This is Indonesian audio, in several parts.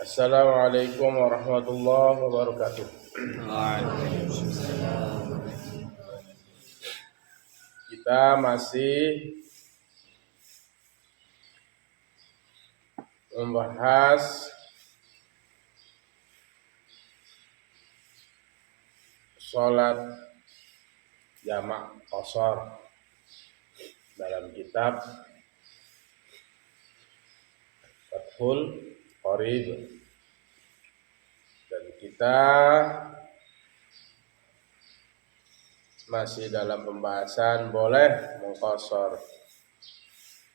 Assalamualaikum warahmatullahi wabarakatuh. Kita masih membahas sholat jamak qashar dalam kitab Fathul Qorib, dan kita masih dalam pembahasan boleh mengqashar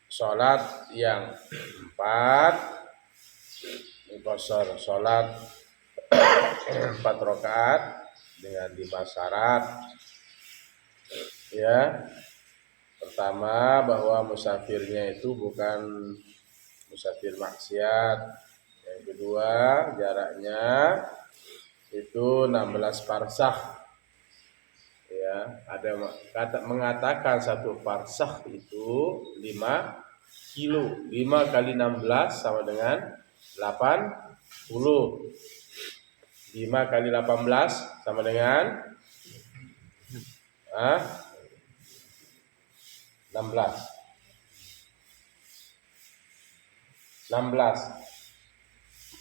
sholat yang 4, mengqashar sholat 4 rakaat dengan 5 syarat. Ya, pertama bahwa musafirnya itu bukan musafir maksiat. Yang kedua, jaraknya itu 16 parsah. Ya, ada kata mengatakan 1 parsah itu 5 kilo. 5 kali 16 sama dengan 80. 5 kali 18 sama dengan 16.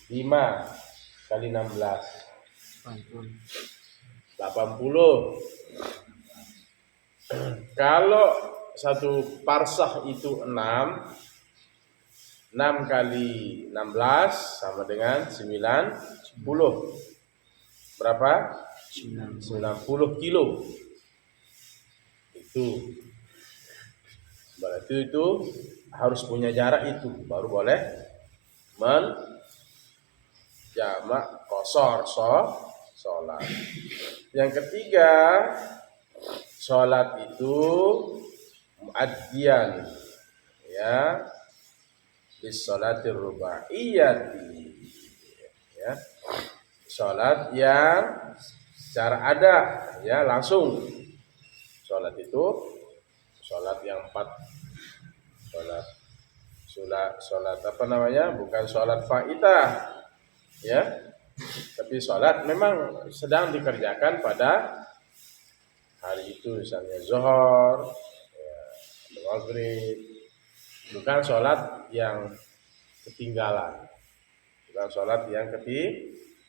5 kali 16 80. Kalau 1 parsah itu 6 kali 16 sama dengan 90. Berapa? 90 kilo. Itu berarti itu harus punya jarak itu baru boleh menjamak qashar sholat. Yang ketiga, sholat itu muaddiyan, ya, bis sholatir rubaiyati, ya, sholat yang secara ada, ya, langsung. Sholat itu sholat yang 4, sholat apa namanya, bukan sholat faitah, ya, tapi sholat memang sedang dikerjakan pada hari itu, misalnya zuhur, ya, maghrib, bukan sholat yang ketinggalan,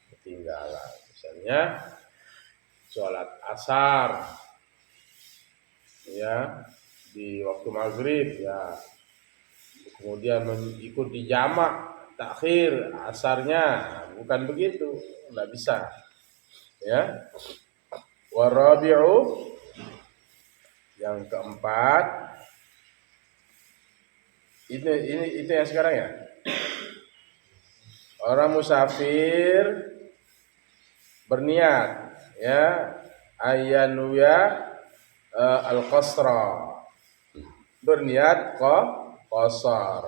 ketinggalan. Misalnya sholat asar, ya, di waktu maghrib, ya, kemudian mengikuti jamak takhir asarnya, bukan begitu, nggak bisa, ya. Warabi'u, yang keempat, itu yang sekarang, ya. Orang musafir berniat, ya, ayyanuya al-qasra, berniat qashar,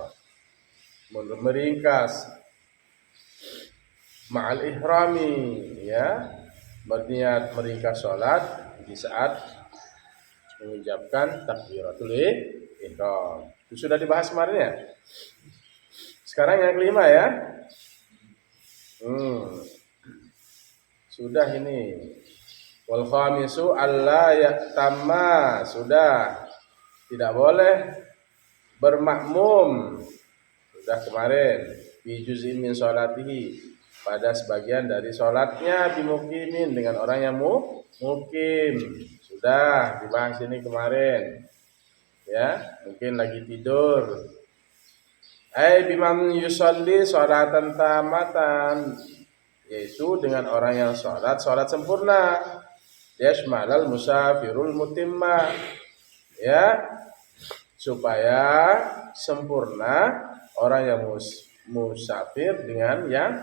meringkas, ma'al ihrami, ya, berniat meringkas sholat di saat mengucapkan takbiratul ihram. Itu sudah dibahas kemarin, ya. Sekarang yang kelima, ya. Sudah ini. Wal khamisu alla ya'tamma, sudah. Tidak boleh bermakmum. Sudah kemarin. Fi juz'in min sholatihi, pada sebagian dari sholatnya, bimuqimin, dengan orang yang mukim. Sudah dibahas ini kemarin, ya, mungkin lagi tidur. Biman yusolli sholatan tamatan, yaitu dengan orang yang sholat sempurna. Yashmalal musafirul mutimma, ya, supaya sempurna orang yang musafir dengan yang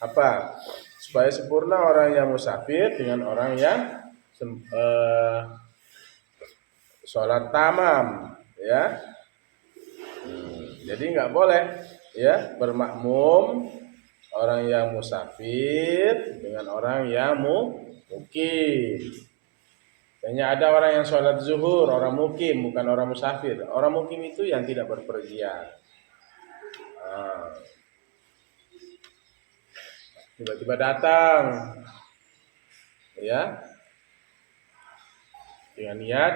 apa? Supaya sempurna orang yang musafir dengan orang yang sholat tamam, ya. Jadi nggak boleh, ya, bermakmum orang yang musafir dengan orang yang mukim. Hanya ada orang yang sholat zuhur, orang mukim, bukan orang musafir. Orang mukim itu yang tidak berpergian. tiba-tiba datang, ya, dengan niat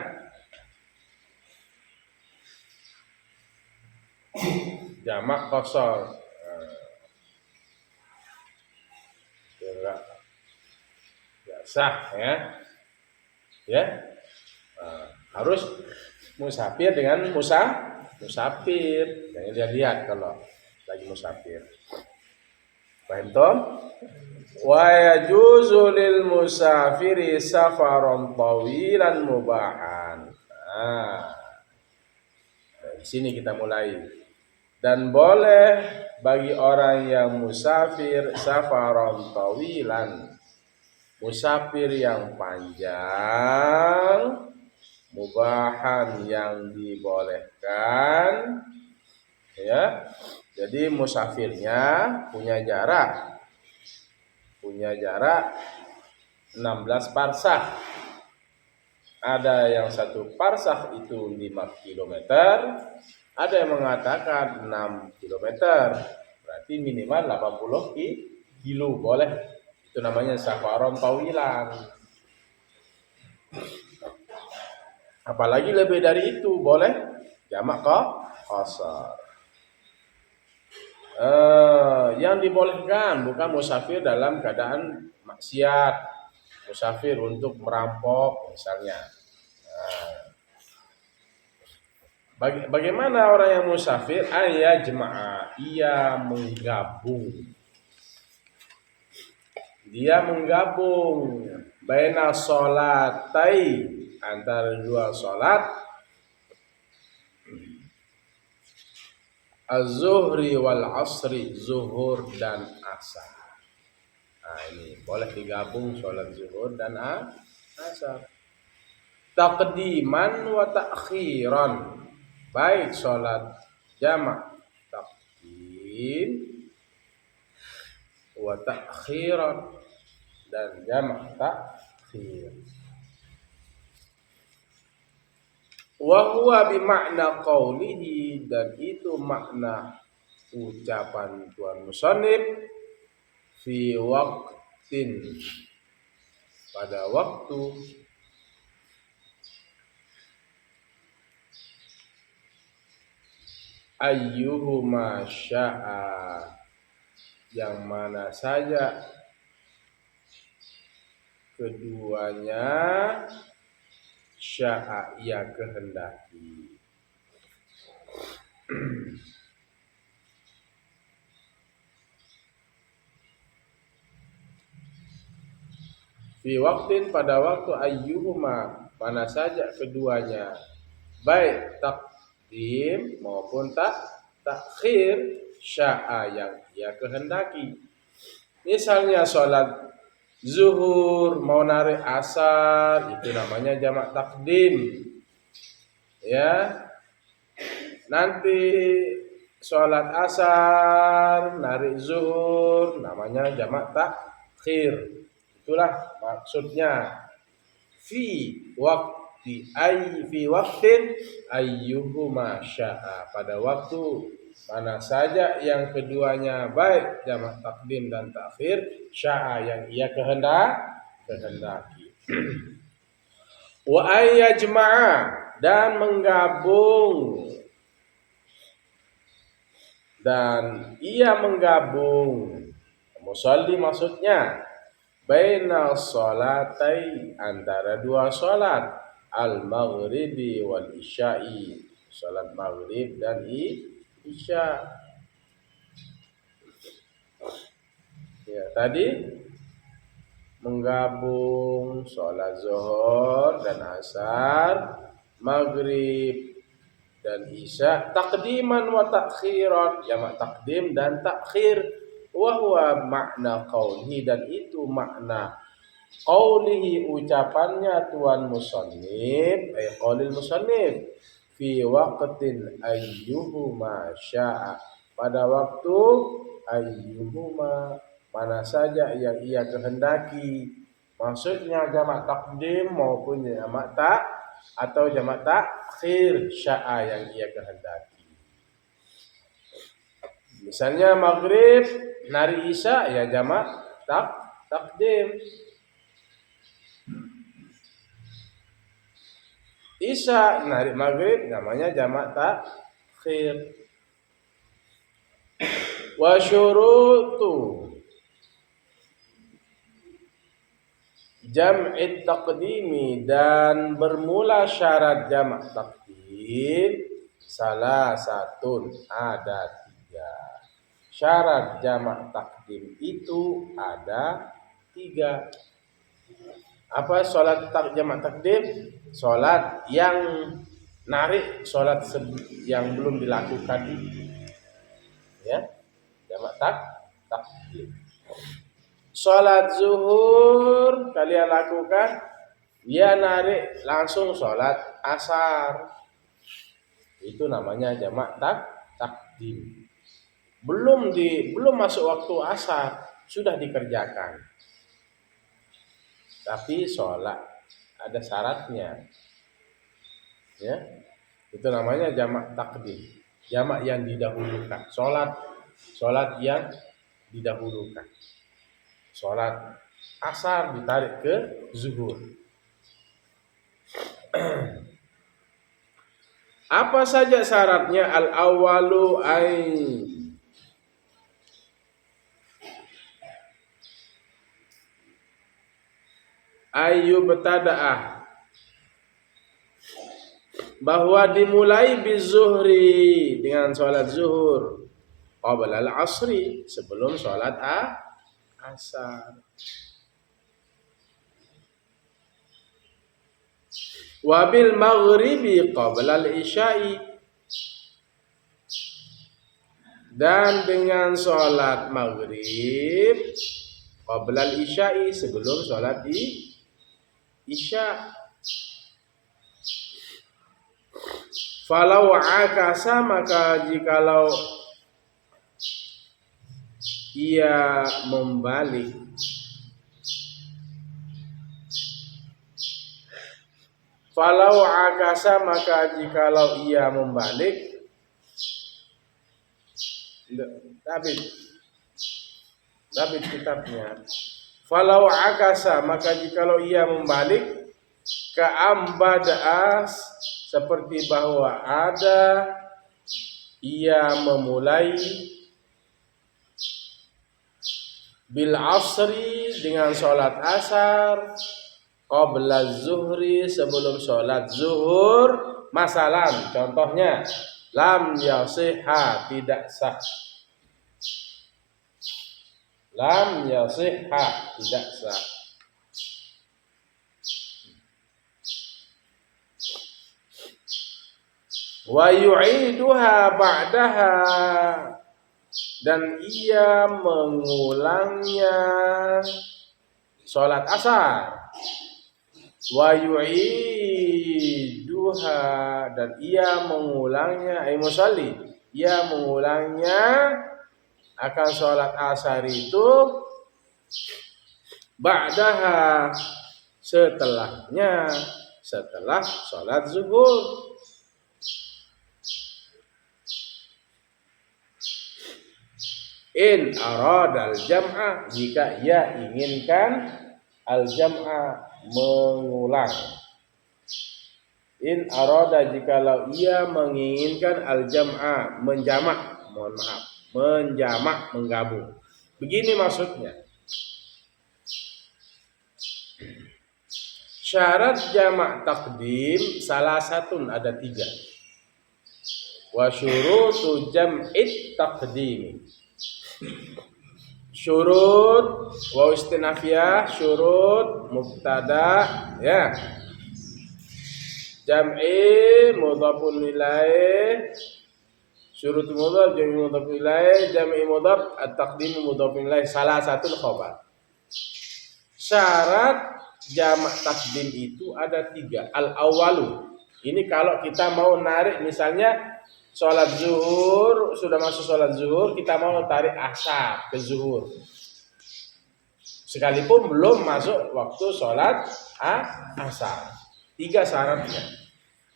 jamak qasar. Enggak sah, ya. Harus musafir dengan musafir. Jangan lihat kalau lagi musafir. Paham toh? Wa yajuzu lil musafiri safaron tawilan mubahan. Dari sini kita mulai. Dan boleh bagi orang yang musafir safaron tawilan, musafir yang panjang, mubahan yang dibolehkan, ya. Jadi musafirnya punya jarak 16 parsah. Ada yang 1 parsah itu 5 kilometer, ada yang mengatakan 6 kilometer. Berarti minimal 80 kilo boleh. Itu namanya safaron tawilan. Apalagi lebih dari itu boleh jamak qasar. Yang dibolehkan bukan musafir dalam keadaan maksiat, musafir untuk merampok misalnya. Bagaimana orang yang musafir? Jemaah, ia menggabung. Dia menggabung baina sholatai, antara 2 sholat, az-zuhri wal asri, zuhur dan asar. Ini boleh digabung sholat zuhur dan asar. Taqdiman wa ta'khiran, baik sholat jamak taqdim wa ta'khiran, dan jamak ta'khir. Wa huwa bimakna qaulihi, dan itu makna ucapan Tuhan musannif, fi waqtin, pada waktu, ayyuhuma sya'a, yang mana saja keduanya, sya'a, ia kehendaki. Fi waktin, pada waktu, ayyuhuma, mana saja keduanya, baik takdim maupun takhir, sya'a, yang ia kehendaki. Misalnya sholat zuhur mau narik asar, itu namanya jamak takdim, ya. Nanti sholat asar narik zuhur, namanya jamak takhir. Itulah maksudnya fi waktin ayyuhuma sya'a, pada waktu mana saja yang keduanya, baik jamak takdim dan takhir, sya'a, yang ia kehendaki. Wa ayyajma'a, dan menggabung, dan ia menggabung, musalli maksudnya, baina sholatai, antara 2 sholat, al-maghribi wal isya'i, sholat maghrib dan isya. Ya, tadi menggabung sholat zuhur dan asar, maghrib dan isya, takdiman wa takhiran, jamak takdim dan takhir. Wa huwa makna qaulihi, dan itu makna qaulihi, ucapannya Tuhan musannif, qaulil musannif, fi waqtin ayyuhuma sya'a, pada waktu ayyuhuma, mana saja yang ia kehendaki. Maksudnya jamak takdim maupun jamak atau jamak takhir, sya'a, yang ia kehendaki. Misalnya maghrib nari isya, ya jamak takdim. Isya narik maghrib namanya jamak takhir. Wa syurutu jam'i taqdimi, dan bermula syarat jamak takdim salah satu, ada 3. Syarat jamak takdim itu ada 3. Apa sholat jamak takdim? Sholat yang narik sholat yang belum dilakukan itu, ya, jamak takdim. Sholat zuhur kalian lakukan, dia narik langsung sholat asar, itu namanya jamak takdim. Belum masuk waktu asar sudah dikerjakan, tapi sholat ada syaratnya, ya, itu namanya jamak takdim, jamak yang didahulukan, sholat yang didahulukan. Sholat asar ditarik ke zuhur. Apa saja syaratnya? Al-awwalu ayyubtada'ah, bahwa dimulai bizuhri, dengan sholat zuhur, qabla al-asri, sebelum sholat asar. Wabil maghribi qabla al-isya'i, dan dengan sholat maghrib qabla al-isya'i, sebelum sholat isya. Falau akasa, maka jikalau ia membalik, falau akasa, maka jikalau ia membalik, David kitabnya, falau akasa, maka jikalau ia membalik, keambadaas, seperti bahwa ada ia memulai bil asri, dengan sholat asar, qabla zuhri, sebelum sholat zuhur. Masalan, contohnya, lam yasihha, tidak sah. Lam yasihha, tidak sah. Wa yu'iduha ba'daha, dan ia mengulangnya sholat asar. Wa yu'iduha, dan ia mengulangnya, musalli, ia mengulangnya akan sholat asar itu ba'daha, setelahnya, setelah sholat zuhur. In arada al-jam'a, jika ia inginkan al-jam'a, mengulang. In arada, jikalau ia menginginkan al-jam'a, menjamak, menjamak, menggabung. Begini maksudnya. Syarat jamak takdim salah satu, ada 3. Wa syurutu jam'it takdim, syurut wa istinafiyah, syurut mubtada, ya, jam'i mudhafun ilaih, syurut mudhaf, jam'i mudhafun ilaih, jam'i mudhaf, at-taqdim mudhafun ilaih, salah satu khabar. Syarat jamak takdim itu ada 3. Al-awwalu, ini kalau kita mau narik, misalnya sholat zuhur, sudah masuk sholat zuhur, kita mau tarik asar ke zuhur, sekalipun belum masuk waktu sholat asar. 3 syaratnya.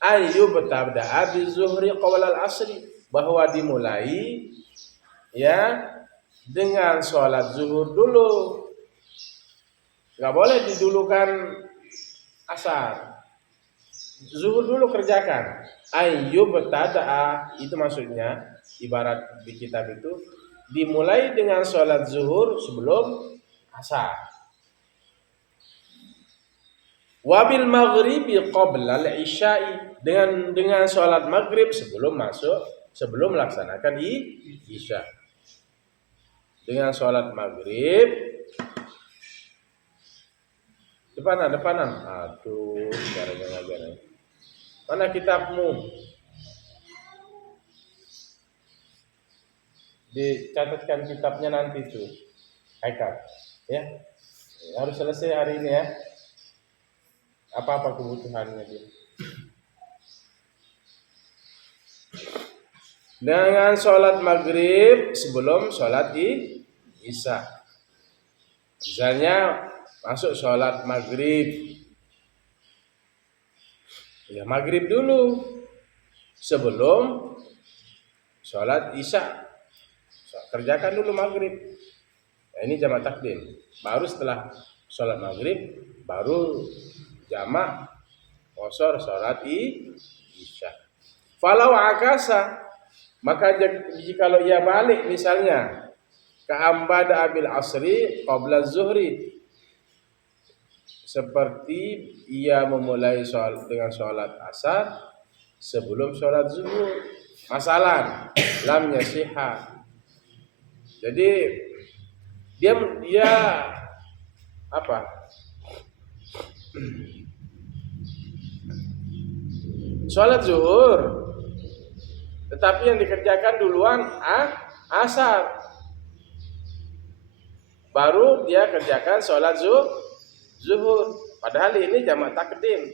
Ayyubtada'a bizuhri qabla al-asri, bahwa dimulai, ya, dengan sholat zuhur dulu Nggak boleh didulukan asar. Zuhur dulu kerjakan. Ayyub tada'a, itu maksudnya ibarat di kitab itu dimulai dengan sholat zuhur sebelum asar. Wabil maghribi qabla al-isya'i, dengan sholat maghrib sebelum melaksanakan isya. Dengan sholat maghrib depanan. Aduh, caranya ngajar. Mana kitabmu? Dicatatkan kitabnya nanti tuh. Haikal, ya. Harus selesai hari ini ya. Apa kebutuhannya dia? Dengan sholat maghrib sebelum sholat isya. Misalnya masuk sholat maghrib, ya maghrib dulu sebelum sholat isya. Kerjakan dulu maghrib. Nah, ini jamak takdim. Baru setelah sholat maghrib baru jamak qasar sholat isya. Falau akasa, maka jikalau ia balik misalnya ka'ambada abil asri qabla zuhri, seperti ia memulai dengan sholat asar sebelum sholat zuhur, masalan lam yasiha. Jadi dia apa? Sholat zuhur, tetapi yang dikerjakan duluan asar, baru dia kerjakan sholat zuhur. Padahal ini jamak takdim,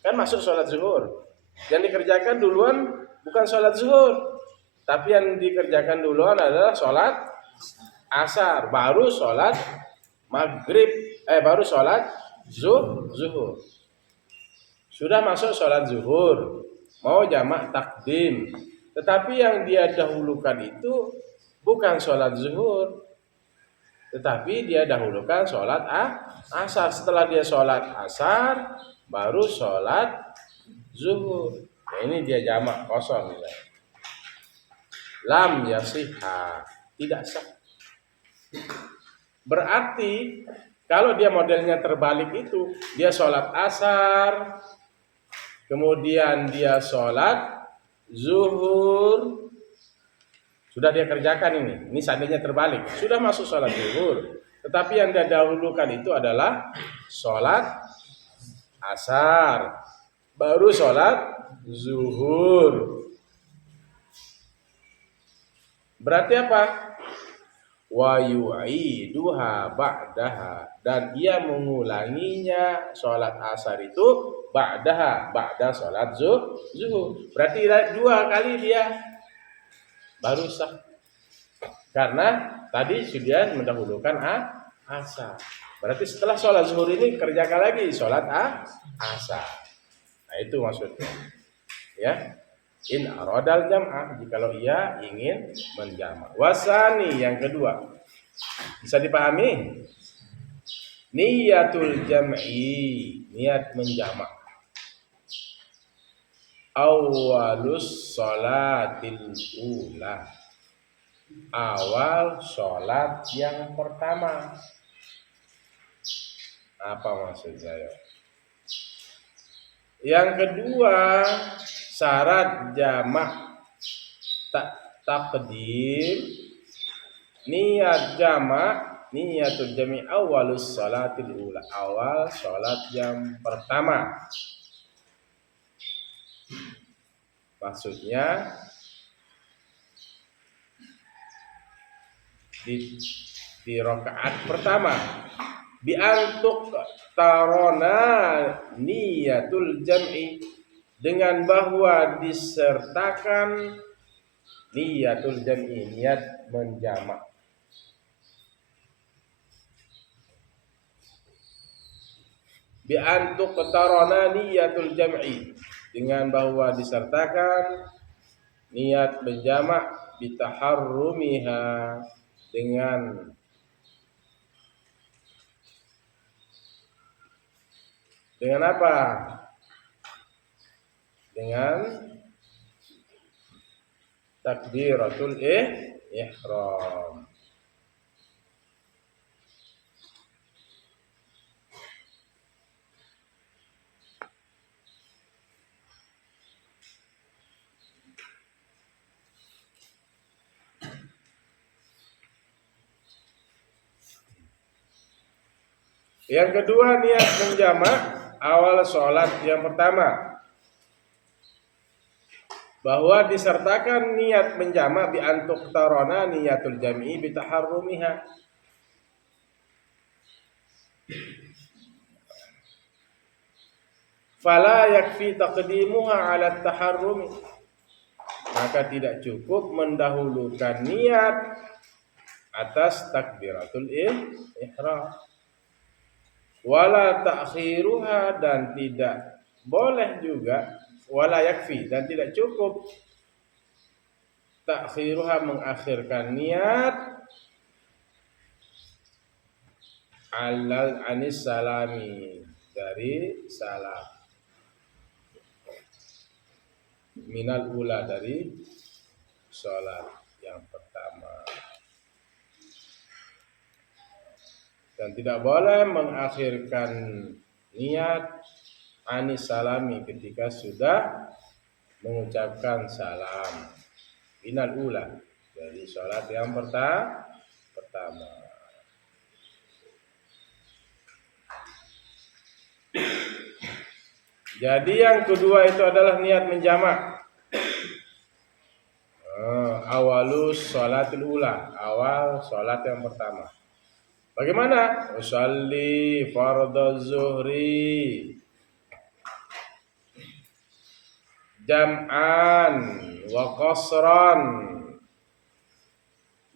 kan masuk sholat zuhur. Yang dikerjakan duluan bukan sholat zuhur, tapi yang dikerjakan duluan adalah sholat asar, baru sholat maghrib, baru sholat zuhur. Sudah masuk sholat zuhur, mau jamak takdim, tetapi yang dia dahulukan itu bukan sholat zuhur, tetapi dia dahulukan sholat asar. Setelah dia sholat asar, baru sholat zuhur. Nah, ini dia jamak kosong. Lam yasihha, tidak sah. Berarti kalau dia modelnya terbalik itu, dia sholat asar, kemudian dia sholat zuhur, sudah dia kerjakan ini. Ini seandainya terbalik, sudah masuk sholat zuhur, tetapi yang dia dahulukan itu adalah sholat asar, baru sholat zuhur. Berarti apa? Wa yu'iduha ba'daha, dan ia mengulanginya sholat asar itu ba'da sholat zuhur. Berarti 2 kali dia baru sah, karena tadi sudah mendahulukan asar. Berarti setelah sholat zuhur ini kerjakan lagi sholat asar. Nah, itu maksudnya, ya. In aradal jam'ah, jikalau ia ingin menjamak. Wasani, yang kedua, bisa dipahami? Niyatul jam'i, niat menjamak. Awalus sholatil ula, awal sholat yang pertama. Apa maksudnya ya? Yang kedua, syarat jamak takdim, niat jamak, niyatul jami' awalus sholatil ula, awal sholat yang pertama. Maksudnya di rakaat pertama, bi antuk tarona niyatul jam'i, dengan bahwa disertakan niyatul jam'i, niat menjamak. Bi antuk tarona niyatul jam'i, dengan bahwa disertakan niat menjamak, bitaharrumiha, dengan Dengan apa? Dengan takbiratul ihram. Yang kedua, niat menjamak awal sholat yang pertama. Bahwa disertakan niat menjamak bi antuk tarona niatul jami'i bi taharrumiha. Fala yakfi taqdimuha ala taharrumi. Maka tidak cukup mendahulukan niat atas takbiratul ihram. Wala ta'khiruha, dan tidak boleh juga, wala yakfi, dan tidak cukup ta'khiruha, mengakhirkan niat alal anis salami, dari salam, minal ula, dari sholat yang pertama. Dan tidak boleh mengakhirkan niat anis salami ketika sudah mengucapkan salam, minal ula, dari sholat yang pertama. Jadi yang kedua itu adalah niat menjamak. Awalus sholatul ula, awal sholat yang pertama. Bagaimana? Usalli fardhu zuhri jam'an wa qasran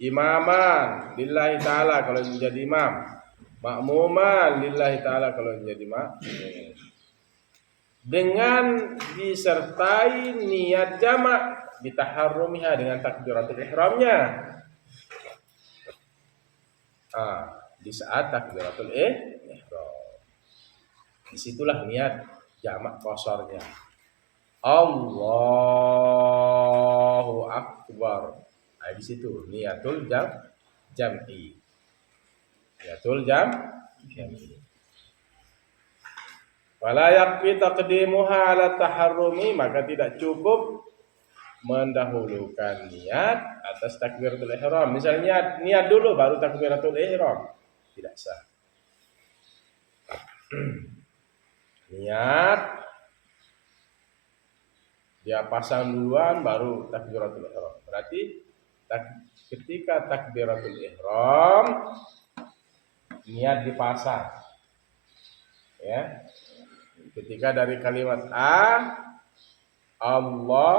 imaman lillahi ta'ala kalau menjadi imam, makmuman lillahi ta'ala kalau menjadi makmum, dengan disertai niat jamak bitaharrumiha, dengan takbiratul ihramnya. Di saat takbiratul ihram, disitulah niat jamak kosornya. Allahu akbar. Di situ niatul jam'i. Niatul jam'i. Wala yakfi taqdimuha ala taharrumi, maka tidak cukup mendahulukan niat atas takbiratul ihram. Misalnya niat dulu baru takbiratul ihram, tidak sah. Niat dia pasang duluan baru takbiratul ihram. Berarti ketika takbiratul ihram niat dipasang. Ya. Ketika dari kalimat Allah,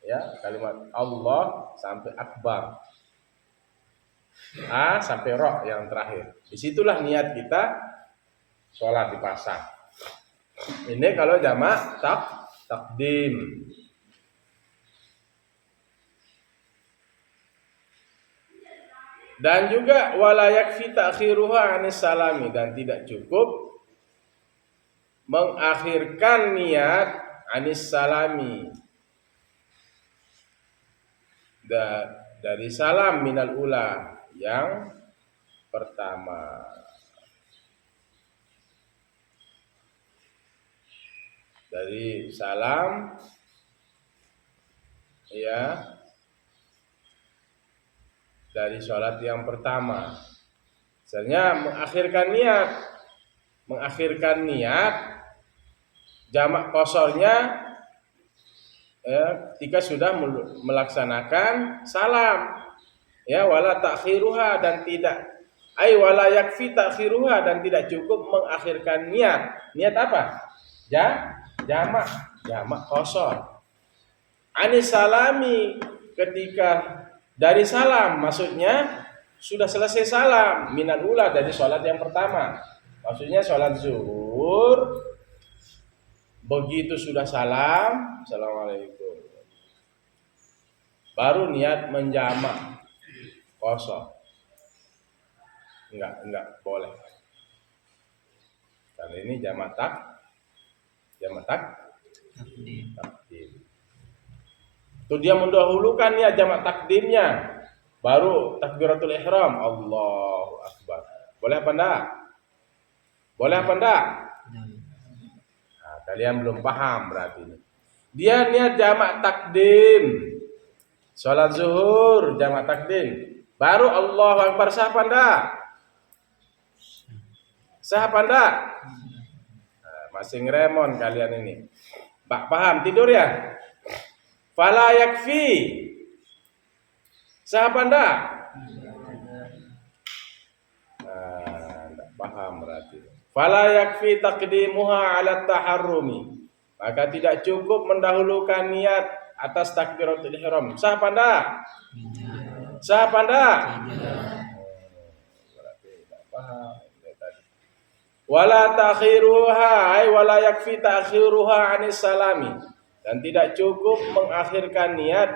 ya, kalimat Allah sampai akbar, sampai roh yang terakhir, disitulah niat kita sholat dipasang. Ini kalau jamak takdim. Dan juga wala yakfi ta'khiruha anis salami, dan tidak cukup mengakhirkan niat anis salami, dari salam minal ula, yang pertama. Dari salam, ya, dari sholat yang pertama. Misalnya mengakhirkan niat jamak kosornya ketika sudah melaksanakan salam, ya, wala ta'khiruha, dan tidak wala yakfi ta'khiruha, dan tidak cukup mengakhirkan niat apa? Jamak kosor anis salami, ketika dari salam, maksudnya sudah selesai salam, minal ula, dari sholat yang pertama. Maksudnya sholat zuhur, begitu sudah salam, assalamualaikum, baru niat menjamak kosong. Enggak boleh. Karena ini jamak Jamak takdim. Itu dia mendahulukan ya jamak takdimnya. Baru takbiratul ihram. Allahu Akbar. Boleh apa enggak? Boleh apa enggak? Nah, kalian belum paham berarti ini. Dia niat jamak takdim. Salat zuhur jamak takdim. Baru Allahu Akbar, sah apa enggak? Sah apa enggak? Nah, masih ngeremon kalian ini. Pak paham tidur ya? Fala yakfi. Sah apa enggak? Nah, enggak paham berarti. Fala yakfi taqdimuha 'ala taharrumi. Maka tidak cukup mendahulukan niat atas takbiratul ihram. Sah apa enggak? Sah apa enggak? Berarti enggak paham. Wala ta'khiruha ay wala yakfi ta'khiruha 'anis salami. Dan tidak cukup mengakhirkan niat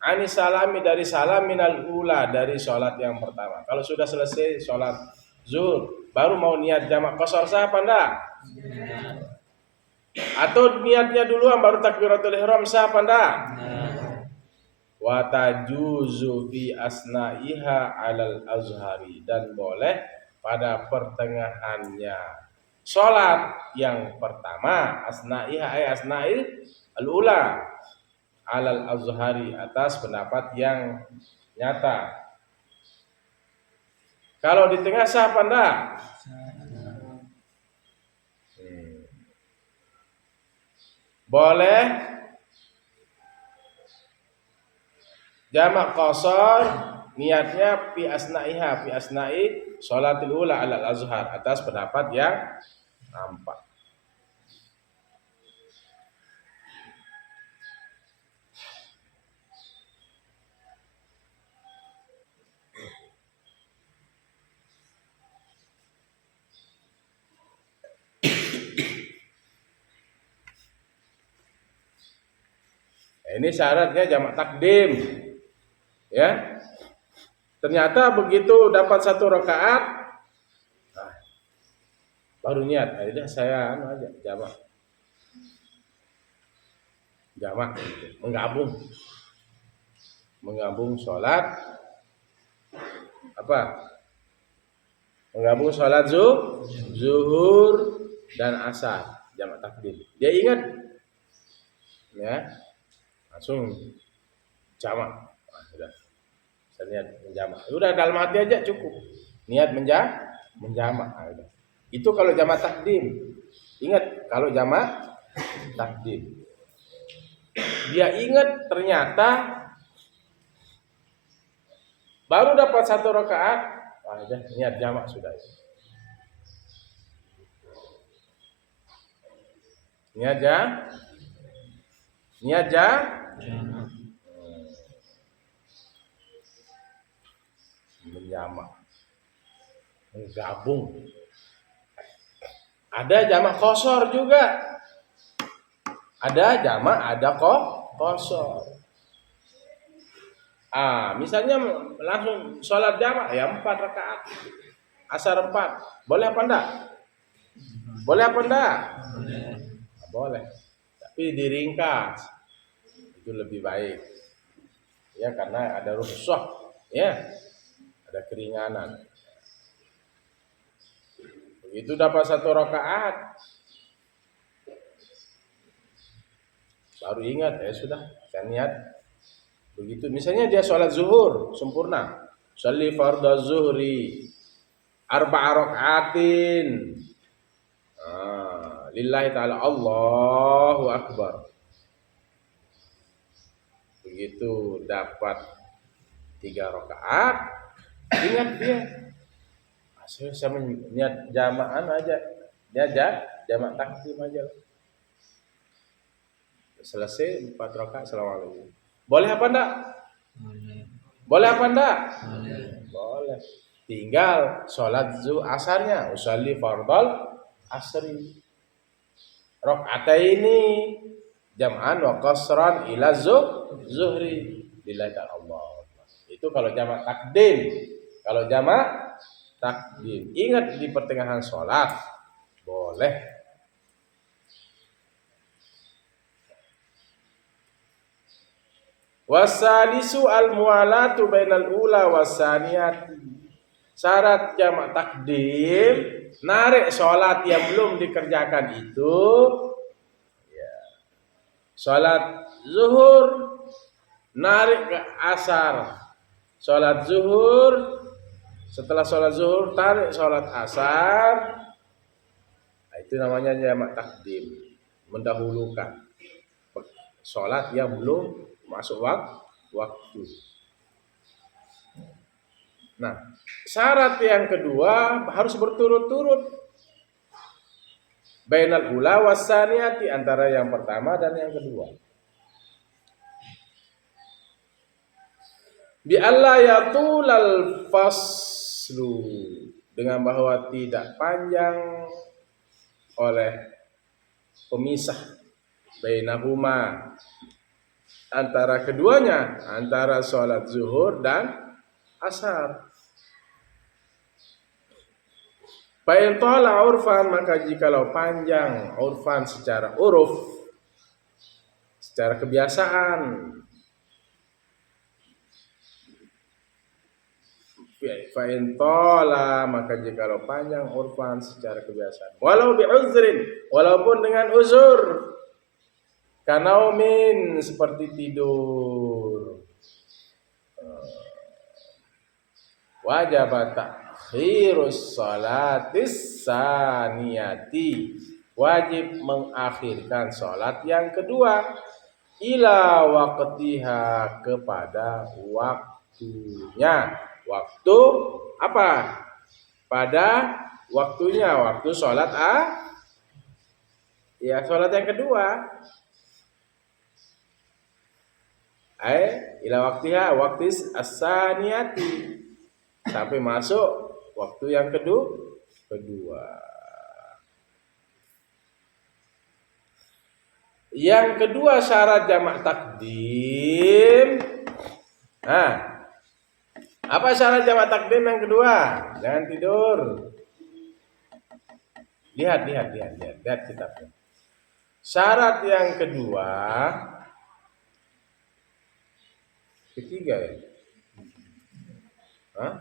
anis salami dari salam minal ula dari sholat yang pertama. Kalau sudah selesai sholat zuhur baru mau niat jamak qashar, sah apa enggak? Atau niatnya duluan baru takbiratul ihram, sah apa enggak? Wa tajuzu fi asna'iha 'alal azhari, dan boleh pada pertengahannya sholat yang pertama, asna'iha ay asna'il al-ula, 'alal azhari atas pendapat yang nyata. Kalau di tengah sah apa enggak? Boleh jamak qashar niatnya fi asna'iha, fi asna'i sholatil ula 'alal azhar atas pendapat yang nampak. Ini syaratnya jamak takdim. Ya. Ternyata begitu dapat 1 rakaat, nah, baru niat. Akhirnya saya aja jamak. Jamak menggabung sholat apa? Menggabung sholat zuhur dan asar, jamak takdim. Dia ingat, ya, langsung jamak. Nah, sudah. Saya niat menjamak. Udah dalam hati aja cukup. Niat menjamak. Nah, itu kalau jamak takdim. Ingat kalau jamak takdim. Dia ingat ternyata baru dapat 1 rakaat, udah niat jamak sudah. Niat menjamak, menggabung. Ada jamak qashar juga. Ada jamak, ada qashar. Misalnya langsung sholat jamak ya 4 rakaat. Asar 4. Boleh apa enggak? Boleh apa enggak? Boleh. Tapi diringkas. Itu lebih baik. Ya, karena ada rukhsah, ya. Ada keringanan. Begitu dapat 1 rakaat, baru ingat, ya sudah, saya niat. Begitu, misalnya dia sholat zuhur sempurna, sholli fardhu zuhri 4 rakaatin, lillahi ta'ala, Allahu Akbar. Begitu dapat 3 rakaat, ingat dia, saya niat jamaan aja, niat jamak takdim aja. Selesai 4 rakaat, assalamualaikum. Boleh apa enggak? Boleh apa enggak? Boleh. Tinggal sholat asarnya, usolli fardal asri rakaataini jam'an wa qasran ila zuhri lillahi ta'ala. Itu kalau jamak takdim. Kalau jamak takdim, ingat di pertengahan sholat boleh. Wasalisu al-mualatu bainal ula wasaniyati. Syarat jamak takdim, narik sholat yang belum dikerjakan itu, ya, sholat zuhur, narik ke asar. Sholat zuhur, setelah sholat zuhur, tarik sholat asar. Nah, itu namanya jamak takdim, mendahulukan sholat yang belum masuk waktu. Nah, syarat yang kedua harus berturut-turut. Bainal ula wasaniyati, antara yang pertama dan yang kedua. Bi alla yatulal faslu, dengan bahwa tidak panjang oleh pemisah bainahuma, antara keduanya, antara sholat zuhur dan asar. Fa'in tala urfan, maka jikalau panjang urfan secara uruf, secara kebiasaan. Fa'in tala, maka jikalau panjang urfan secara kebiasaan. Walau bi'uzrin, walaupun dengan uzur. Kanaumin, seperti tidur. Wajib takhirus salatis saniyati, wajib mengakhirkan salat yang kedua ila waqtiha, kepada waktunya. Waktu apa? Pada waktunya, waktu salat ya salat yang kedua. Ila waqtiha, waqtis as-saniyati, sampai masuk waktu yang kedua. Yang kedua syarat jamak takdim. Nah, apa syarat jamak takdim yang kedua? Jangan tidur. Lihat kitabnya. Syarat yang kedua, ketiga ya. Hah?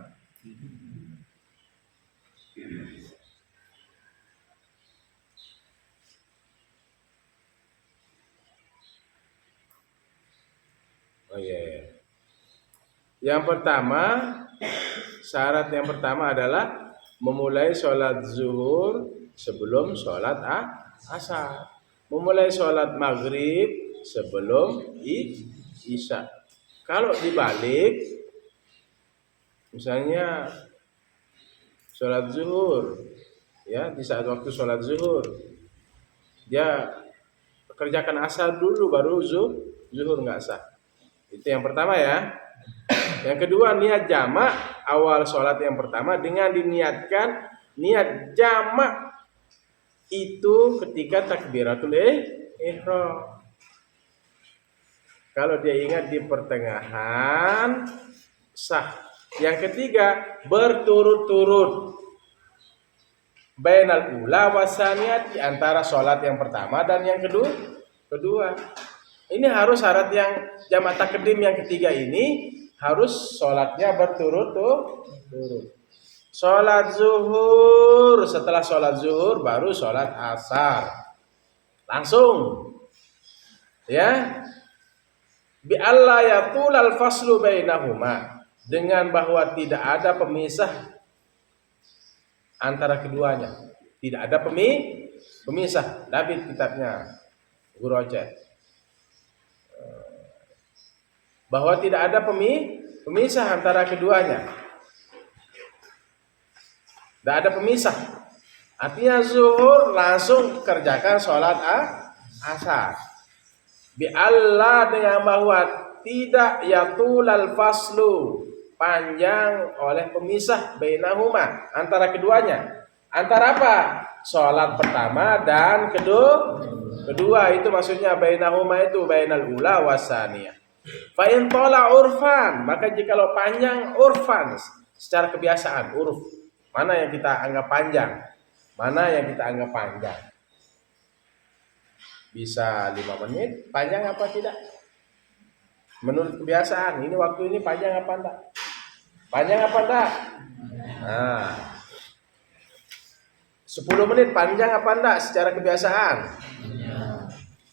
Oh iya. Yang pertama, syarat yang pertama adalah memulai sholat zuhur sebelum sholat asar, memulai sholat maghrib sebelum isya. Kalau dibalik, misalnya sholat zuhur, ya di saat waktu sholat zuhur dia kerjakan asar dulu baru zuhur nggak sah. Itu yang pertama ya. Yang kedua, niat jamak awal sholat yang pertama dengan diniatkan niat jamak itu ketika takbiratul ihram. Kalau dia ingat di pertengahan sah. Yang ketiga, berturut-turut bainal ula wasaniyat, antara sholat yang pertama dan yang kedua. Ini harus syarat yang jamak takdim yang ketiga ini, harus sholatnya berturut-turut. Sholat zuhur, setelah sholat zuhur baru sholat asar, langsung ya. Bi alla yatulal faslu bainahuma, dengan bahwa tidak ada pemisah antara keduanya, tidak ada pemisah. Dabit kitabnya Guru Aceh, bahwa tidak ada pemisah antara keduanya. Tidak ada pemisah. Artinya zuhur langsung kerjakan sholat asar. Bi Allah, dengan bahwa tidak yatulal faslu, panjang oleh pemisah bainahuma, antara keduanya. Antara apa? Sholat pertama dan kedua, itu maksudnya bainahuma itu bainal ula wasaniyah. Fa'in tola urfan, maka jikalau panjang urfan, secara kebiasaan uruf, mana yang kita anggap panjang, mana yang kita anggap panjang. Bisa 5 menit, panjang apa tidak? Menurut kebiasaan, ini waktu ini panjang apa enggak? Panjang apa enggak? Nah, 10 menit panjang apa enggak secara kebiasaan?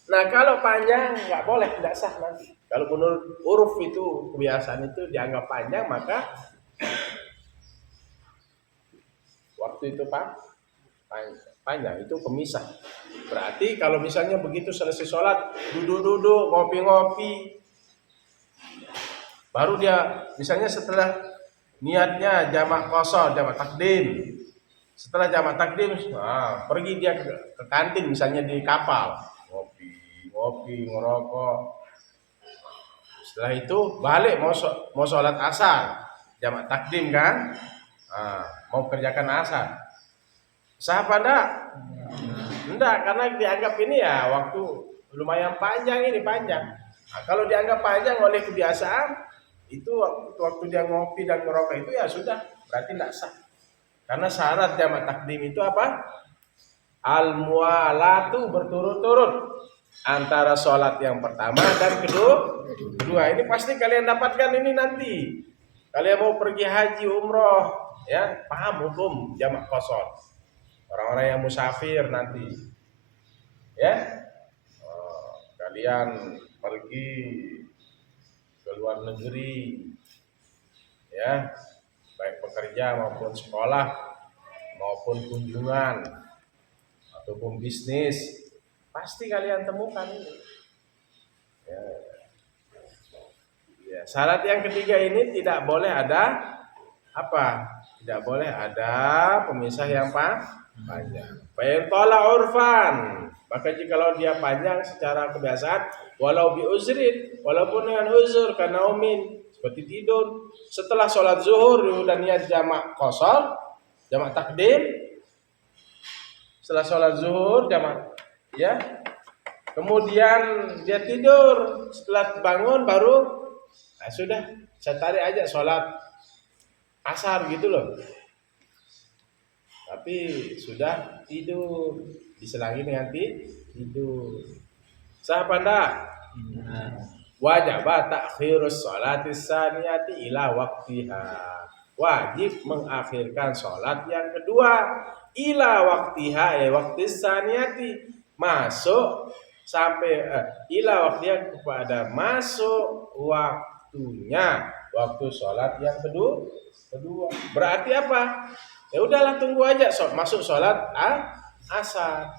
Nah, kalau panjang nggak boleh, tidak sah nanti. Kalau menurut huruf itu kebiasaan itu dianggap panjang, maka waktu itu panjang itu pemisah. Berarti kalau misalnya begitu selesai sholat, duduk-duduk, ngopi-ngopi, baru dia misalnya setelah niatnya jamak qashar, jamak takdim. Setelah jamak takdim, pergi dia ke kantin misalnya di kapal, ngopi, ngerokok. Setelah itu balik mau sholat asar, jamak takdim kan? Mau kerjakan asar. Sah apa enggak? Enggak, karena dianggap ini ya waktu lumayan panjang ini panjang. Nah, kalau dianggap panjang oleh kebiasaan, itu waktu dia ngopi dan ngerokok itu ya sudah, berarti tidak sah. Karena syarat jamak takdim itu apa? Al-mualatu berturut-turut antara sholat yang pertama dan kedua. Ini pasti kalian dapatkan ini nanti. Kalian mau pergi haji umroh, ya paham hukum jamak qashar. Orang-orang yang musafir nanti, ya kalian pergi ke luar negeri, ya baik pekerja maupun sekolah maupun kunjungan ataupun bisnis, pasti kalian temukan ini. Ya, syarat yang ketiga ini tidak boleh ada apa? Tidak boleh ada pemisah yang panjang. Fa'in tala urfan, maka jikalau dia panjang secara kebiasaan, walau bi uzrin, walaupun dengan uzur karena umin, seperti tidur setelah sholat zuhur dan niat jamak qashar, jamak takdim, setelah sholat zuhur jamak, ya, kemudian dia tidur, setelah bangun baru, sudah saya tarik aja sholat asar gitu loh. Tapi sudah tidur, diselangi dengan tidur. Sah apa enggak? Wajib ta'khirus sholatis saniyati ila waktiha. Wajib mengakhirkan sholat yang kedua ila waktiha, waktu saniyati, masuk sampai ila waktiha, kepada masuk waktunya, waktu sholat yang kedua. Berarti apa? Ya udahlah, tunggu aja masuk sholat asar.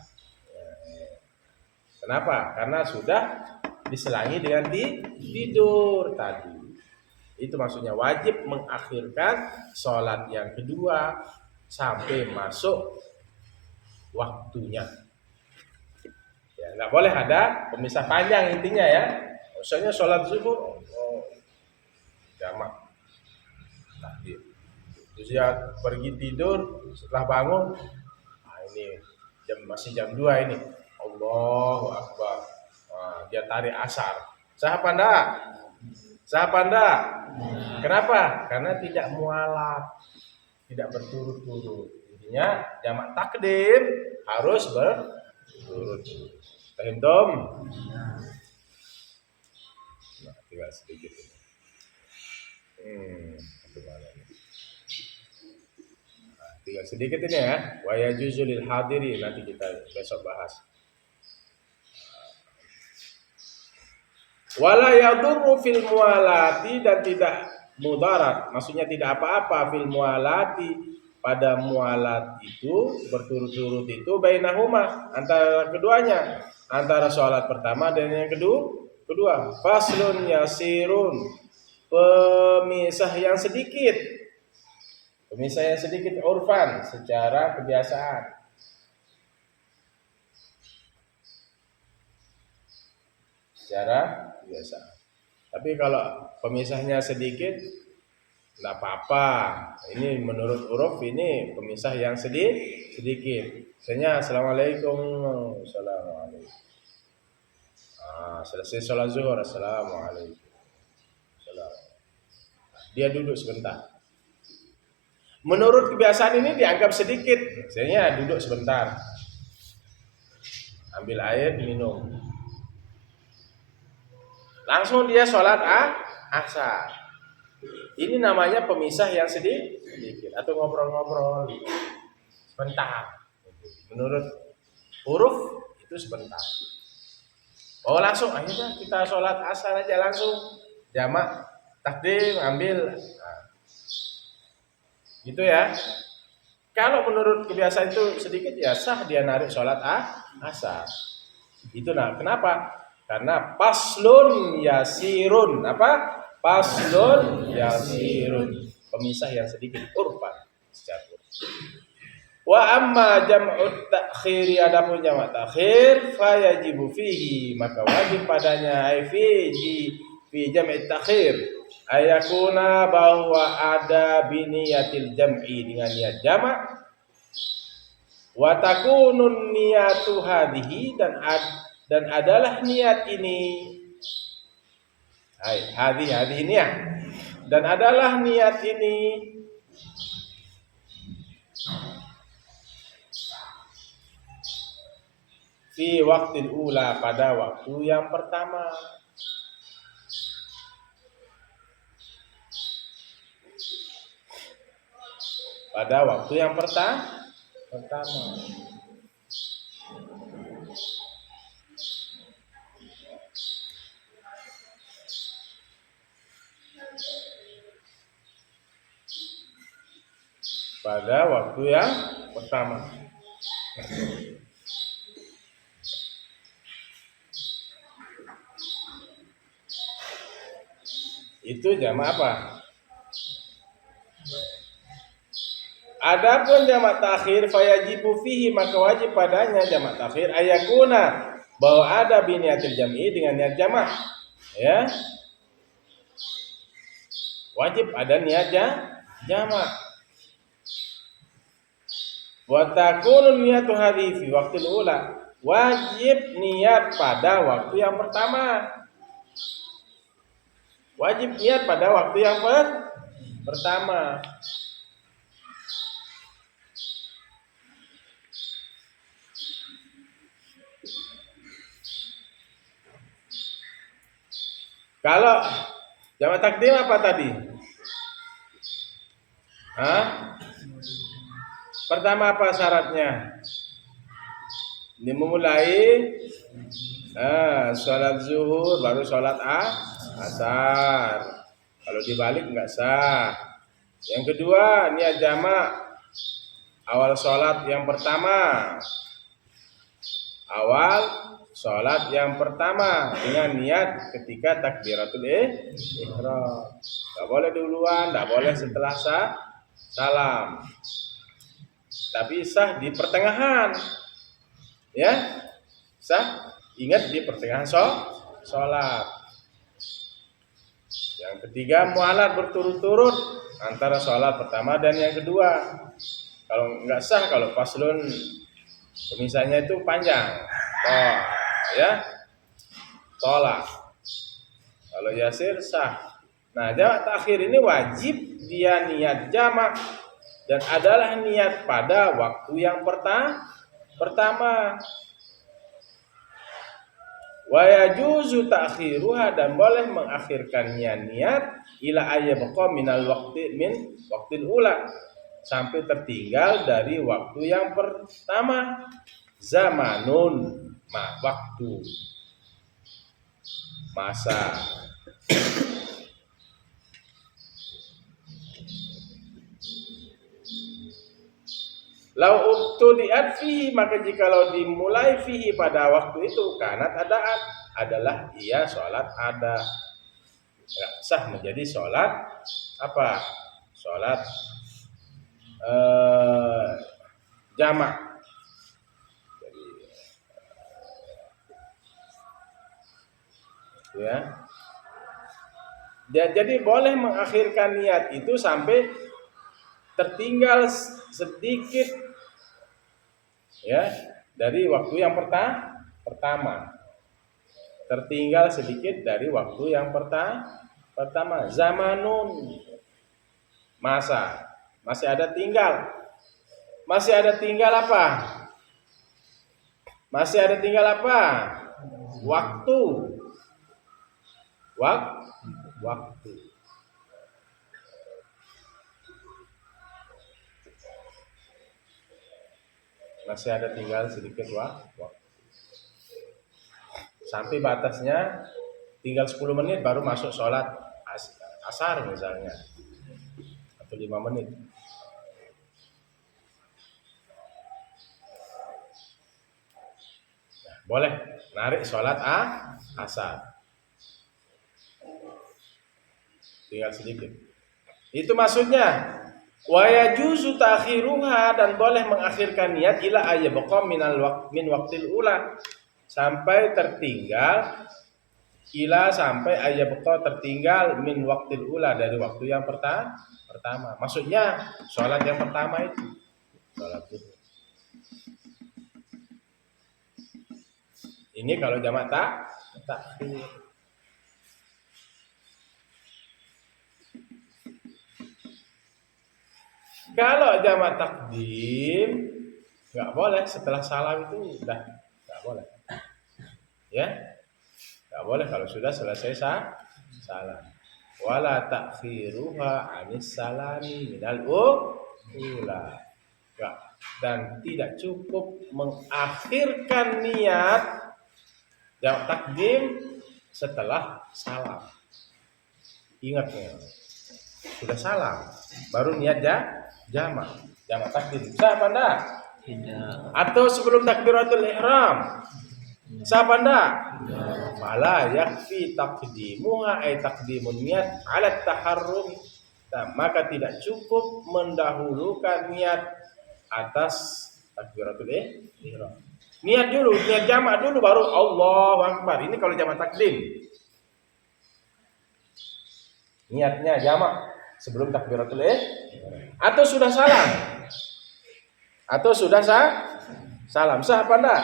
Kenapa? Karena sudah diselangi dengan tidur tadi. Itu maksudnya wajib mengakhirkan sholat yang kedua sampai masuk waktunya. Ya, nggak boleh ada pemisah panjang intinya ya. Misalnya sholat zuhur, jamak takdim. Terus dia pergi tidur, setelah bangun, ini masih jam 2 ini, Allahu Akbar, dia tarik asar. Sah apa enggak? Sah apa enggak? Kenapa? Karena tidak mualaf, tidak berturut-turut. Intinya jamak takdim harus berturut-turut. Paham Tom? Nah, tinggal sedikit ini. Tinggal sedikit ini ya. Wa yajuzu lil hadiri, nanti kita besok bahas. Wala yadurru fil mualati, dan tidak mudarat, maksudnya tidak apa-apa fil mualati, pada mualat itu berturut-turut itu bainahuma, antara keduanya, antara sholat pertama dan yang kedua. Faslun yasirun, pemisah yang sedikit. Pemisah yang sedikit urfan, secara kebiasaan. Secara kebiasaan. Tapi kalau pemisahnya sedikit, tidak apa-apa. Ini menurut huruf ini pemisah yang sedikit. Misalnya assalamualaikum, assalamualaikum. Selesai sholat zuhur, assalamualaikum. Dia duduk sebentar. Menurut kebiasaan ini dianggap sedikit. Misalnya duduk sebentar, ambil air, minum. langsung dia sholat asar. Ini namanya pemisah yang sedikit atau ngobrol-ngobrol sebentar. Menurut huruf itu sebentar. Oh langsung akhirnya kita sholat asar aja langsung jamak takdim ambil. Nah, gitu ya. Kalau menurut kebiasaan itu sedikit ya sah dia narik sholat asar. Itu kenapa? Karena paslun yasirun. Apa? Paslun yasirun. Pemisah yang sedikit urfan secara wa amma jam'ut ta'khiri, adapun jamak takhir fa yajibu fihi, maka wajib padanya ai fi jam'it takhir ayakuna, bahwa ada biniyatil jam'i, dengan niat jamak, wa takunun niyatu hadhihi, dan adalah niat ini hadhi niat, dan adalah niat ini fi waktil ula, pada waktu yang pertama. Pada waktu yang pertama. Pada waktu yang pertama. Itu jamak apa? Adapun jamak takhir fayajibu fihi, maka wajib padanya jamak takhir ayakuna, bahwa ada biniyatil jam'i, dengan niat jamak. Ya. Wajib ada niat jamak. Wa takunu niyatu hadhi fi waqtil ula, wajib niat pada waktu yang pertama. Wajib niat pada waktu yang pertama. Kalau jamak takdim apa tadi? Pertama apa syaratnya? Dimulai sholat zuhur baru sholat asar. Kalau dibalik enggak sah. Yang kedua niat jamak awal sholat yang pertama. Awal sholat yang pertama dengan niat ketika takbiratul ihram. Enggak boleh duluan, enggak boleh setelah salam. Tapi sah di pertengahan. Ya. Sah, ingat di pertengahan sholat. Yang ketiga mualat berturut-turut antara sholat pertama dan yang kedua. Kalau enggak sah, kalau paslun pemisahnya itu panjang. Ya. Tolak. Kalau yasir sah. Nah, jamak takhir ini wajib dia niat jamak, dan adalah niat pada waktu yang pertama. Wa yajuzu ta'khiruha, dan boleh mengakhirkannya niat ila ayyabqa minal waqtil ula, sampai tertinggal dari waktu yang pertama. Zamanun, waktu, masa. Lau ubtudiat fihi, maka jikalau dimulai fihi pada waktu itu, kanat adaan, adalah ia sholat ada. Enggak sah menjadi sholat apa? Sholat jamak. Jadi boleh mengakhirkan niat itu sampai tertinggal sedikit, ya, dari waktu yang pertama. Tertinggal sedikit dari waktu yang pertama. Zamanun, masa. Masih ada tinggal apa? Masih ada tinggal apa? Waktu. waktu. Masih ada tinggal sedikit waktu. Sampai batasnya tinggal 10 menit baru masuk sholat asar misalnya. Atau 5 menit. Nah, boleh narik sholat asar. Tinggal sedikit. Itu maksudnya. Wa yajuzu ta'khiruha, dan boleh mengakhirkan niat ila ayyabqa min waqtil ula, sampai tertinggal sampai ayyabqa tertinggal min waqtil ula, dari waktu yang pertama. Maksudnya sholat yang pertama itu sholat zuhur. Ini kalau jamak takhir. Kalau jamak takdim nggak boleh, setelah salam itu udah nggak boleh, ya nggak boleh kalau sudah selesai salam. Wala ta'khiruha anis salami minal ula, dan tidak cukup mengakhirkan niat jamak takdim setelah salam. Ingat ya, sudah salam baru niat jamak takdim, sah apa enggak? Tidak. Atau sebelum takbiratul ihram, sah apa enggak? Fala yakfi taqdimuha ay taqdimun niat ala taharrum. Nah, maka tidak cukup mendahulukan niat atas takbiratul ihram. Niat dulu, niat jamak dulu baru Allahu Akbar. Ini kalau jamak takdim. Niatnya jamak sebelum takbiratul ihram. Atau sudah salam? Atau sudah salam? Sah apa enggak?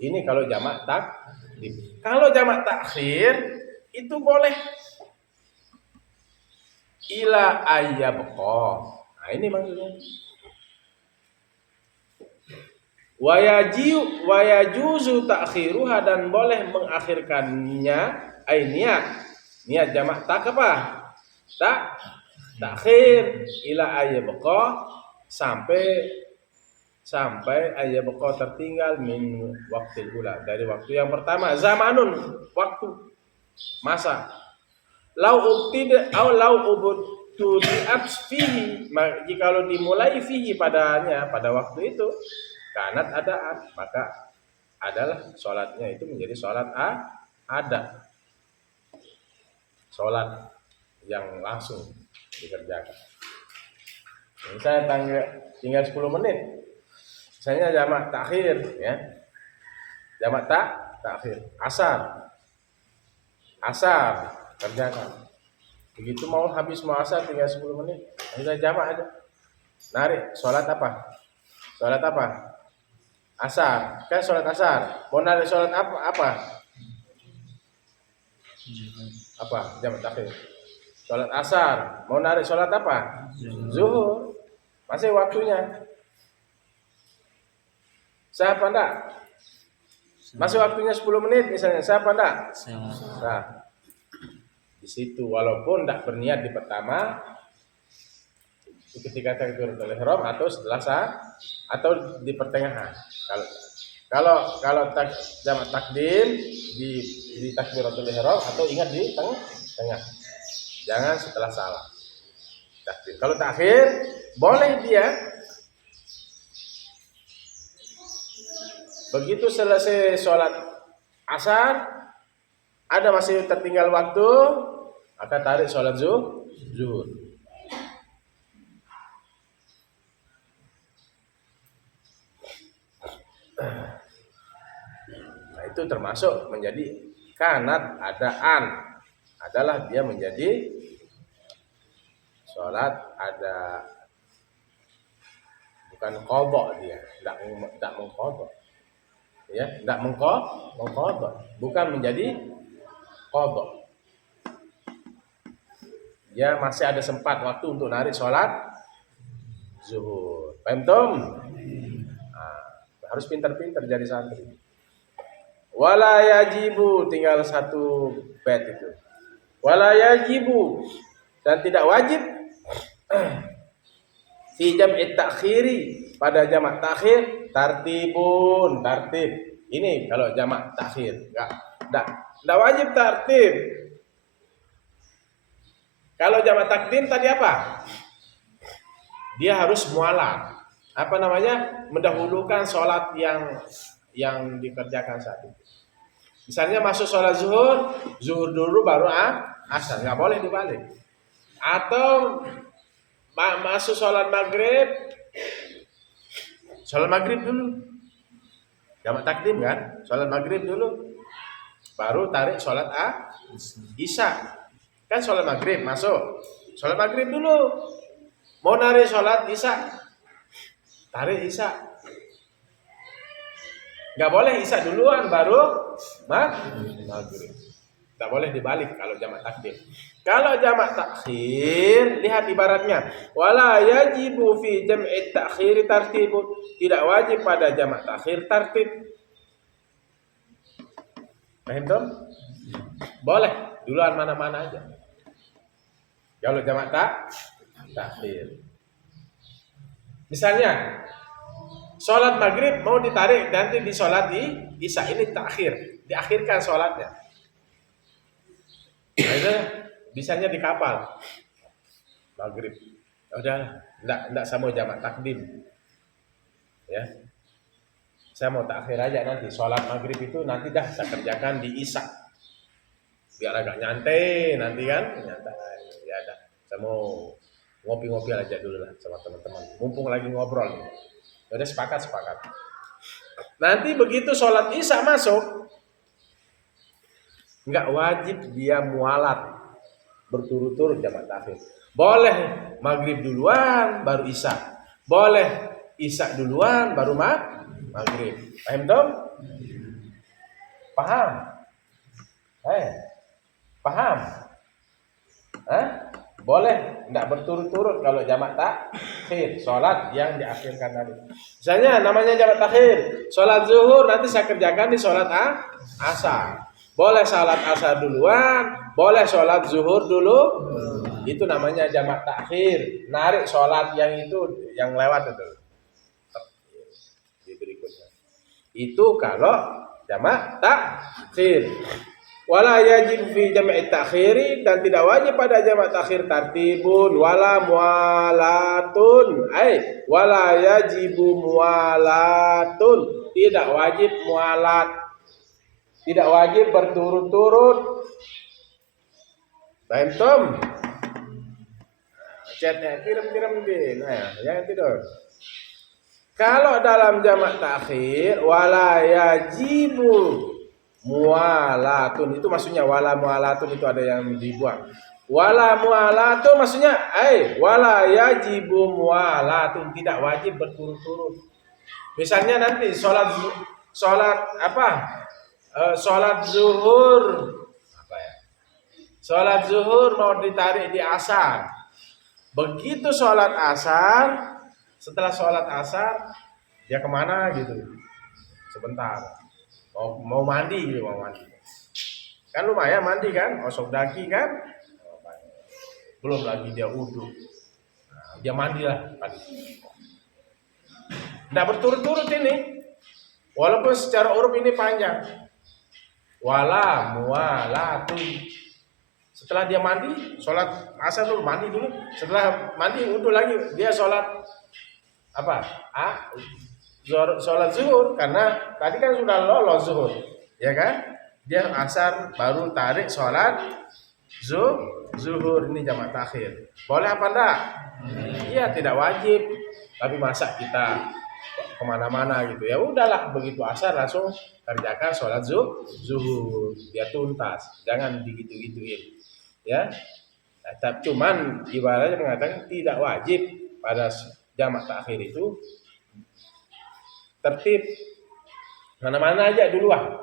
Ini kalau jamak takdim. Kalau jamak takhir itu boleh ila ayyabqa. Nah, ini maksudnya. Wa yajuzu ta'khiruha, dan boleh mengakhirkannya ai niat jamak takhir ila ayyabqa, sampai ayyabqa tertinggal min waqtil ula, dari waktu yang pertama. Zamanun, waktu, masa. Lau ubtida au lau ubtudiat fihi, jikalau dimulai fihi padanya, pada waktu itu, kanat adaan, maka adalah sholatnya itu menjadi sholat ada, sholat yang langsung dikerjakan. Saya tinggal 10 menit. Misalnya jamak takhir, ya. Jamak takhir. Asar kerjakan. Begitu mau asar tinggal 10 menit. Sudah jamak aja. Narik sholat apa? Asar. Kan sholat asar. Mau narik sholat apa? Apa? Jamak takhir. Sholat asar, mau narik sholat apa? Zuhur. Masih waktunya. Sah apa enggak? Masih waktunya 10 menit misalnya. Sah apa enggak? Sah. Di situ walaupun enggak berniat di pertama, ketika takbiratul ihram atau setelah atau di pertengahan. Kalau jamak takdim di takbiratul ihram, atau ingat di tengah. Jangan setelah salam. Takbir. Kalau takhir boleh dia. Begitu selesai sholat asar, ada masih tertinggal waktu, maka tarik sholat zuhur. Nah, itu termasuk menjadi kanat adaan, adalah dia menjadi sholat ada, bukan qadha, dia tidak mengqadha, ya, tidak mengqadha, bukan menjadi qadha. Dia masih ada sempat waktu untuk narik sholat zuhur. Paham? Nah, harus pintar-pintar jadi santri. Wala yajibu, tinggal satu bait itu. Wala yajibu, dan tidak wajib fi jam'i takhiri, pada jamak takhir tartibun, tartib. Ini kalau jamak takhir, enggak wajib tartib. Kalau jamak takdim tadi apa? Dia harus mualat. Apa namanya? Mendahulukan sholat yang dikerjakan saat itu. Misalnya masuk sholat zuhur, zuhur dulu baru asar, nggak boleh dibalik. Atau masuk sholat maghrib dulu, jamak takdim kan, sholat maghrib dulu, baru tarik sholat isya. Kan sholat maghrib masuk, sholat maghrib dulu, mau narik sholat isya, tarik isya. Nggak boleh isya duluan baru maghrib. Nggak boleh dibalik kalau jamak takdim. Kalau jamak takhir, lihat ibaratnya. Wala yajibu fi jam'i takhir tartibun. Tidak wajib pada jamak takhir tartib. Paham tuh? Boleh duluan mana-mana aja. Kalau jamak takhir. Misalnya sholat maghrib mau ditarik nanti di sholat di isya, ini takhir, diakhirkan sholatnya. Nah itu bisanya di kapal maghrib. Udah, enggak sama jamak takdim. Ya, saya mau takhir aja nanti sholat maghrib itu nanti dah saya kerjakan di isya. Biar agak nyantai nanti kan, nyantai. Ya dah, saya mau ngopi-ngopi aja dulu lah sama teman-teman. Mumpung lagi ngobrol. Udah sepakat. Nanti begitu sholat isya masuk, nggak wajib dia mualat berturut-turut jamak takhir. Boleh maghrib duluan baru isya, boleh isya duluan baru maghrib. Paham dong? Paham? Paham? Boleh enggak berturut-turut kalau jamak takhir, sholat yang diakhirkan tadi. Misalnya namanya jamak takhir, sholat zuhur nanti saya kerjakan di sholat asar. Boleh sholat asar duluan, boleh sholat zuhur dulu. Itu namanya jamak takhir. Narik sholat yang itu yang lewat itu. Di berikutnya. Itu kalau jamak takhir. Wala yajib fi jam'i takhiri, dan tidak wajib pada jamak takhir tartibun wala mualatun. Wala yajibu mualatun, tidak wajib mualat, tidak wajib berturut-turut. Paham? Chatnya kirim deh. Nah, jangan tidur. Kalau dalam jamak takhir wala yajibu mualatun, itu maksudnya wala mualatun itu ada yang dibuang. Wala mualatun maksudnya wala yajibu mualatun, tidak wajib berturut-turut. Misalnya nanti sholat zuhur sholat zuhur mau ditarik di asar. Begitu sholat asar, setelah sholat asar dia kemana gitu, sebentar mau mandi gitu, kan lumayan mandi kan, gosok daki kan, belum lagi dia wudu, dia mandi lah tadi. Nggak berturut-turut ini, walaupun secara uruf ini panjang. Wala mualatun, setelah dia mandi sholat asar dulu, mandi dulu, setelah mandi wudu lagi dia sholat sholat zuhur, karena tadi kan sudah lolos zuhur, ya kan? Dia asar baru tarik sholat zuhur, ini jamak takhir. Boleh apa enggak? Iya, tidak wajib. Tapi masa kita kemana-mana gitu, ya udahlah begitu asar langsung kerjakan sholat zuhur, dia tuntas, jangan digitu-gituin, ya. Cuman ibaratnya mengatakan tidak wajib pada jamak takhir itu tertib, mana-mana aja duluan.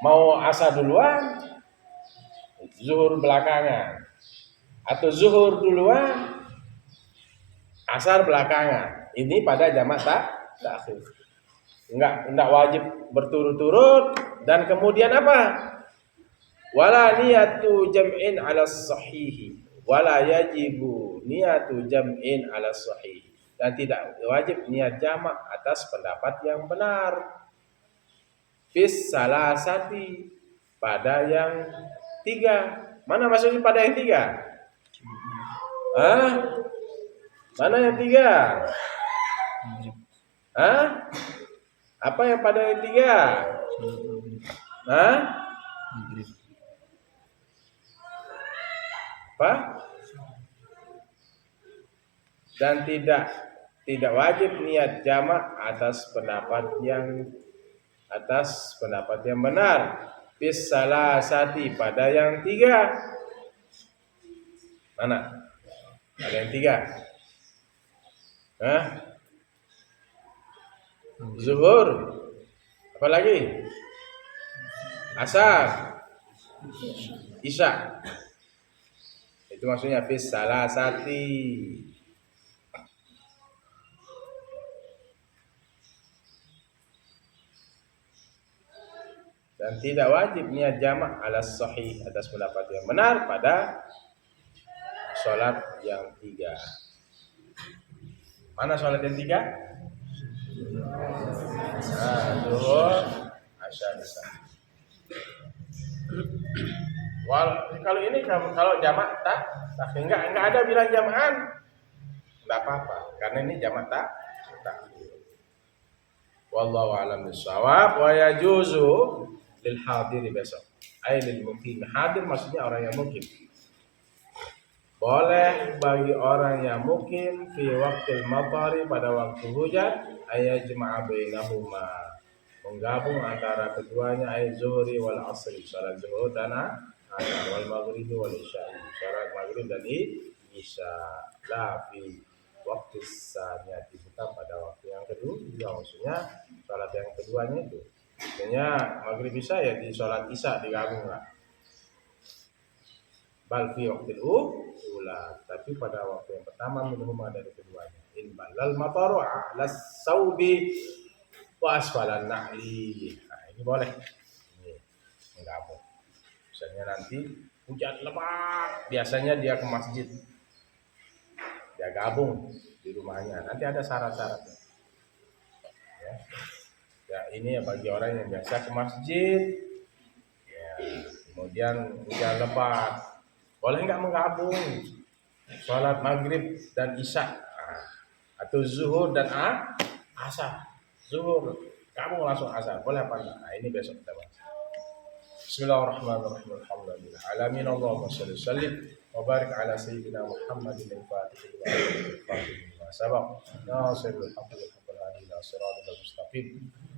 Mau asar duluan, zuhur belakangan, atau zuhur duluan, asar belakangan. Ini pada jamak takhir. enggak wajib berturut-turut. Dan kemudian apa? Wala niyatu jam'in 'ala sahihi wala yajibu niyatu jam'in 'ala sahihi. Dan tidak wajib niat jamak atas pendapat yang benar. Fis salasati, pada yang tiga. Mana maksudnya pada yang tiga? Hah? Mana yang tiga? Hah? Apa yang pada yang tiga? Hah? Apa? Dan tidak wajib niat jamak atas pendapat yang benar. Bis salasati, pada yang tiga. Mana? Ada yang tiga. Hah? Zuhur. Apa lagi? Asar. Isya. Itu maksudnya bis salasati. Dan tidak wajib niat jamak alas sahih, atas pendapat yang benar pada sholat yang tiga. Mana sholat yang tiga? Zuhur, asar, isya. Kalau ini kalau jamak tak enggak ada bilang jamaah, enggak apa-apa karena ini jamak tak. Wallahu a'lam bishawab. Wa yajuzu lil hadiri besok. Ai lil muqim. Hadir maksudnya orang yang mukim. Boleh bagi orang yang mukim fi waqtil matari, pada waktu hujan, ayajma'a bainahuma, menggabung antara keduanya, ay zuhri wal asri, salat zuhur dan asar, wal maghribi wal isya, salat maghrib dan isya, la fi waktu saniyati, bukan pada waktu yang kedua. Maksudnya salat yang keduanya itu, maksudnya maghrib isya ya di salat isya digabung lah. Bal fi waqtil ula, tapi pada waktu yang pertama minhum dari keduanya. In balal mataru ala saubi wa asfalan na'li. Nah, ini boleh. Ini menggabung. Misalnya nanti hujan lebat, biasanya dia ke masjid. Dia gabung di rumahnya. Nanti ada syarat-syaratnya. Ya, ini bagi orang yang biasa ke masjid. Ya, kemudian hujan lebat. Boleh enggak menggabung salat maghrib dan isya, atau zuhur dan asar? Zuhur gabung langsung asar, boleh apa enggak? Nah, ini besok kita bahas. Bismillahirrahmanirrahim. Alhamdulillah alamin. Allahumma shalli sallim wa barik ala sayyidina Muhammadin al-fatih wa sabaq nasirul haqq wal hadi ila siratal mustaqim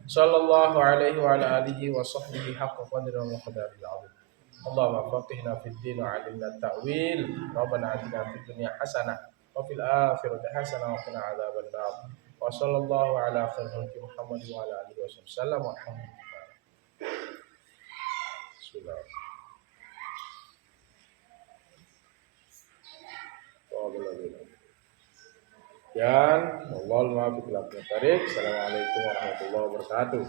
sallallahu alaihi wa ala alihi wa sahbihi haqqa qadri wa miqdaril azim. Allahumma faqihna fid din wa 'allimna at-ta'wil. Rabbana atina fid dunya hasanah wa fil akhirati hasanah wa qina adzaban nar. Wa sallallahu ala khairil Muhammad wa ala alihi wasallam. Walhamdulillah. Bismillah. Dan wallahul muwaffiq ila aqwamit thariq. Assalamualaikum warahmatullahi wabarakatuh.